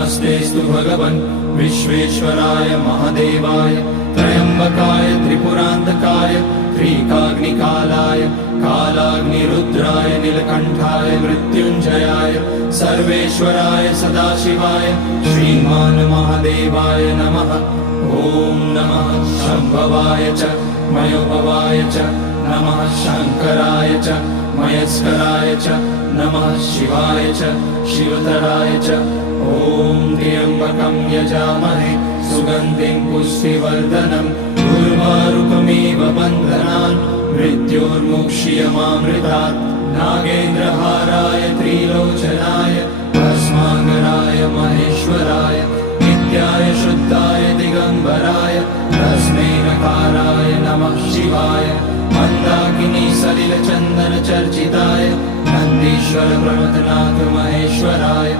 नमस्तेस्तु भगवन् विश्वेश्वराय महादेवाय त्र्यम्बकाय त्रिपुरान्तकाय त्रिकाग्निकालाय कालाग्निरुद्राय नीलकण्ठाय मृत्युञ्जयाय सर्वेश्वराय सदाशिवाय श्रीमान् महादेवाय नमः। ॐ नमः शम्भवाय च मयोभवाय च नमः शङ्कराय च मयस्कराय च नमः शिवाय च शिवतराय च। ॐ त्र्यम्बकं यजामहे सुगन्धिं पुष्टिवर्धनम् उर्वारुकमिव बन्धनान् मृत्योर्मुक्ष्यमामृतात्। नागेन्द्रहाराय त्रिलोचनाय भस्माङ्गराय महेश्वराय नित्याय शुद्धाय दिगम्बराय तस्मै नकाराय नमः शिवाय। मन्दाकिनी सलिलचन्दन चर्चिताय नन्दीश्वर प्रमथनाथ महेश्वराय